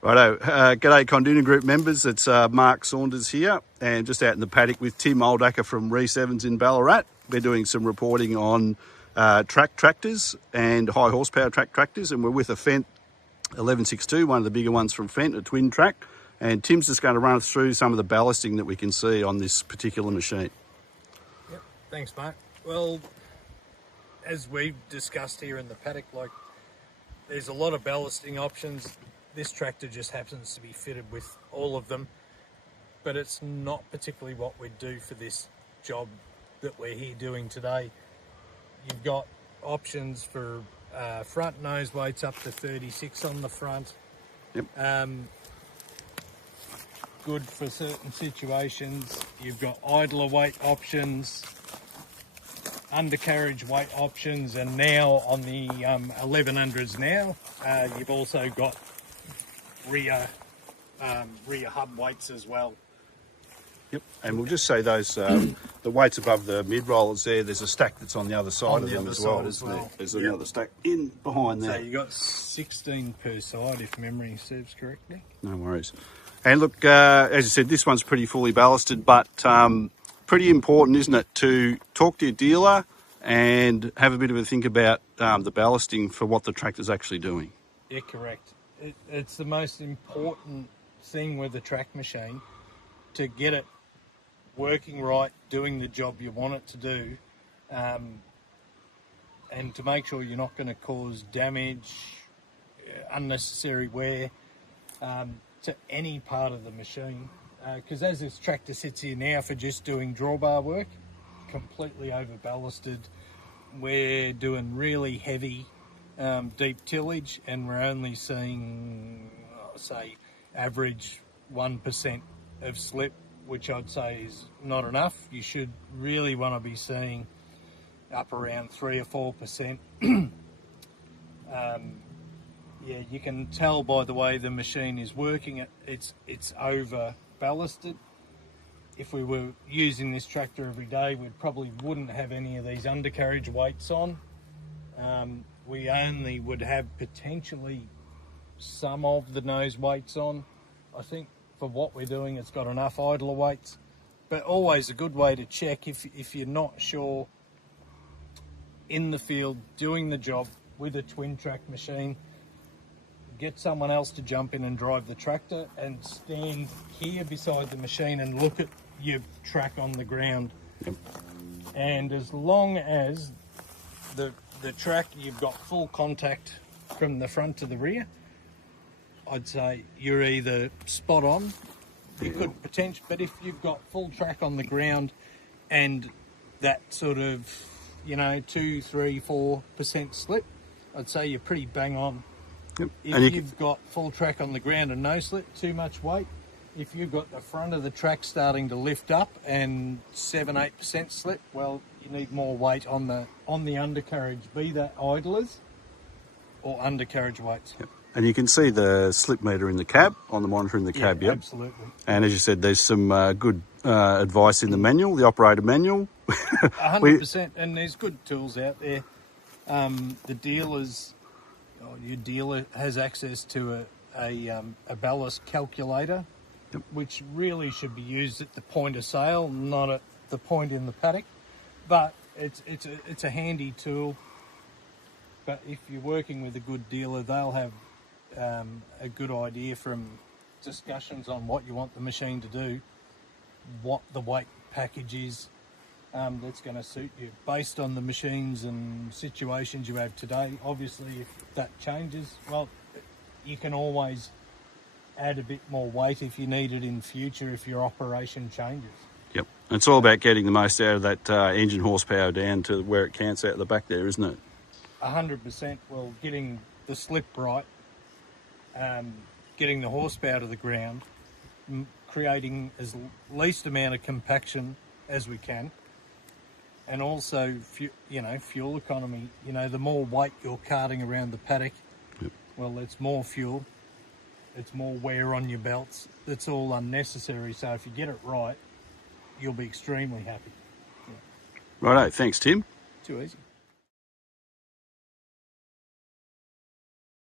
Righto, g'day Conduna Group members, it's Mark Saunders here and just out in the paddock with Tim Oldaker from Rhys Evans in Ballarat. We're doing some reporting on track tractors and high horsepower track tractors, and we're with a Fendt 1162, one of the bigger ones from Fendt, a twin track, and Tim's just going to run us through some of the ballasting that we can see on this particular machine. Yep, thanks Mark. Well, as we've discussed here in the paddock, there's a lot of ballasting options. This tractor just happens to be fitted with all of them, but it's not particularly what we do for this job that we're here doing today. You've got options for front nose weights up to 36 on the front. Yep. Good for certain situations. You've got idler weight options, undercarriage weight options, and now on the 1100s now, you've also got rear hub weights as well. Yep, and we'll just say those the weights above the mid rollers there's a stack that's on the other side of them as well. There's another stack in behind there. So you got 16 per side if memory serves correctly. No worries. And look, as you said, this one's pretty fully ballasted, but pretty important, isn't it, to talk to your dealer and have a bit of a think about the ballasting for what the tractor's actually doing. Yeah, correct. It's the most important thing with the track machine, to get it working right, doing the job you want it to do, and to make sure you're not going to cause damage, unnecessary wear to any part of the machine. Because as this tractor sits here now for just doing drawbar work, completely over ballasted, we're doing really heavy deep tillage, and we're only seeing, say, average 1% of slip, which I'd say is not enough. You should really want to be seeing up around 3 or 4%. Yeah, you can tell by the way the machine is working, it's over ballasted. If we were using this tractor every day, we probably wouldn't have any of these undercarriage weights on. We only would have potentially some of the nose weights on. I think for what we're doing, it's got enough idler weights, but always a good way to check if you're not sure in the field doing the job with a twin track machine. Get someone else to jump in and drive the tractor and stand here beside the machine and look at your track on the ground. And as long as the track, you've got full contact from the front to the rear, I'd say you're either spot on. You could potentially, but if you've got full track on the ground and that sort of, 2, 3, 4% slip, I'd say you're pretty bang on. Yep. If you've got full track on the ground and no slip, too much weight. If you've got the front of the track starting to lift up and 7, 8% slip, well, you need more weight on the undercarriage, be that idlers or undercarriage weights. Yep. And you can see the slip meter in the cab, on the monitor in the cab, yeah, absolutely. And as you said, there's some good advice in the manual, the operator manual. 100%, and there's good tools out there. The dealers, your dealer has access to a ballast calculator, yep, which really should be used at the point of sale, not at the point in the paddock. But it's a handy tool. But if you're working with a good dealer, they'll have a good idea from discussions on what you want the machine to do, what the weight package is that's going to suit you based on the machines and situations you have today. Obviously, if that changes, well, you can always add a bit more weight if you need it in future if your operation changes. Yep, it's all about getting the most out of that engine horsepower down to where it counts out the back there, isn't it? 100%. Well, getting the slip right, getting the horsepower to the ground, creating as least amount of compaction as we can, and also fuel economy. The more weight you're carting around the paddock, yep, well, it's more fuel, it's more wear on your belts. That's all unnecessary. So if you get it right, you'll be extremely happy. Righto, thanks Tim. Too easy.